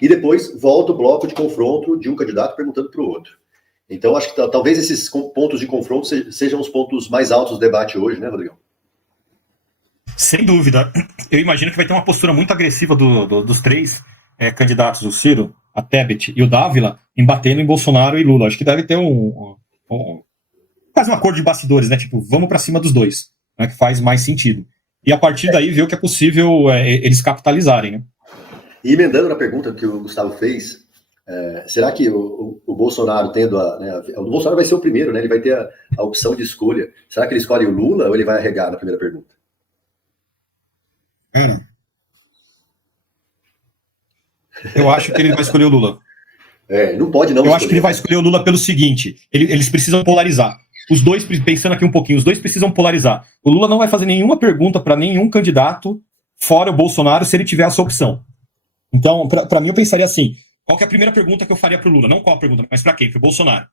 e depois volta o bloco de confronto de um candidato perguntando para o outro. Então, acho que talvez esses pontos de confronto sejam os pontos mais altos do debate hoje, né, Rodrigão? Sem dúvida. Eu imagino que vai ter uma postura muito agressiva dos três candidatos, o Ciro, a Tebet e o Dávila, embatendo em Bolsonaro e Lula. Acho que deve ter quase um acordo de bastidores, né? Tipo, vamos para cima dos dois, né? Que faz mais sentido. E a partir daí ver o que é possível eles capitalizarem, né? E emendando na pergunta que o Gustavo fez, será que o Bolsonaro tendo o Bolsonaro vai ser o primeiro, né? Ele vai ter a opção de escolha. Será que ele escolhe o Lula ou ele vai arregar na primeira pergunta? Eu acho que ele vai escolher o Lula. Não pode não. Eu acho que ele vai escolher o Lula pelo seguinte: eles precisam polarizar. Os dois, pensando aqui um pouquinho, os dois precisam polarizar. O Lula não vai fazer nenhuma pergunta para nenhum candidato fora o Bolsonaro se ele tiver essa opção. Então, para mim, eu pensaria assim: qual que é a primeira pergunta que eu faria para o Lula? Não qual a pergunta, mas para quem? Para o Bolsonaro.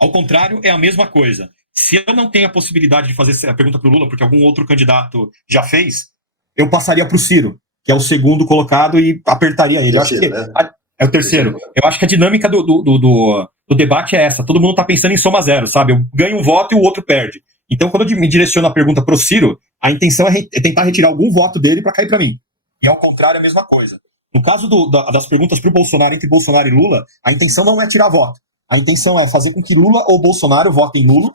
Ao contrário, é a mesma coisa. Se eu não tenho a possibilidade de fazer a pergunta para o Lula, porque algum outro candidato já fez, eu passaria para o Ciro, que é o segundo colocado, e apertaria ele. Terceiro, eu acho que né? é o terceiro. Eu acho que a dinâmica do debate é essa. Todo mundo está pensando em soma zero, sabe? Eu ganho um voto e o outro perde. Então, quando eu me direciono a pergunta para o Ciro, a intenção é tentar retirar algum voto dele para cair para mim. E ao contrário, é a mesma coisa. No caso das perguntas para o Bolsonaro, entre Bolsonaro e Lula, a intenção não é tirar voto. A intenção é fazer com que Lula ou Bolsonaro votem nulo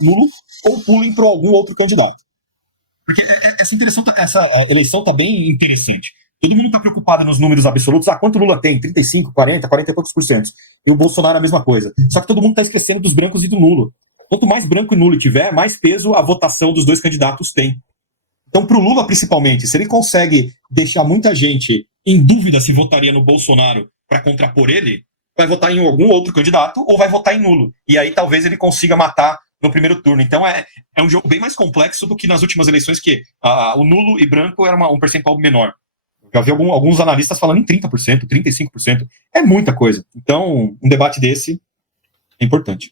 ou pulem para algum outro candidato. Porque essa eleição está bem interessante. Todo mundo está preocupado nos números absolutos. Quanto Lula tem? 35, 40 e poucos por cento. E o Bolsonaro a mesma coisa. Só que todo mundo está esquecendo dos brancos e do nulo. Quanto mais branco e nulo tiver, mais peso a votação dos dois candidatos tem. Então, para o Lula, principalmente, se ele consegue deixar muita gente em dúvida se votaria no Bolsonaro para contrapor ele, vai votar em algum outro candidato ou vai votar em nulo. E aí talvez ele consiga matar no primeiro turno. Então é um jogo bem mais complexo do que nas últimas eleições, que o nulo e branco era um percentual menor. Já vi alguns analistas falando em 30%, 35%. É muita coisa. Então, um debate desse é importante.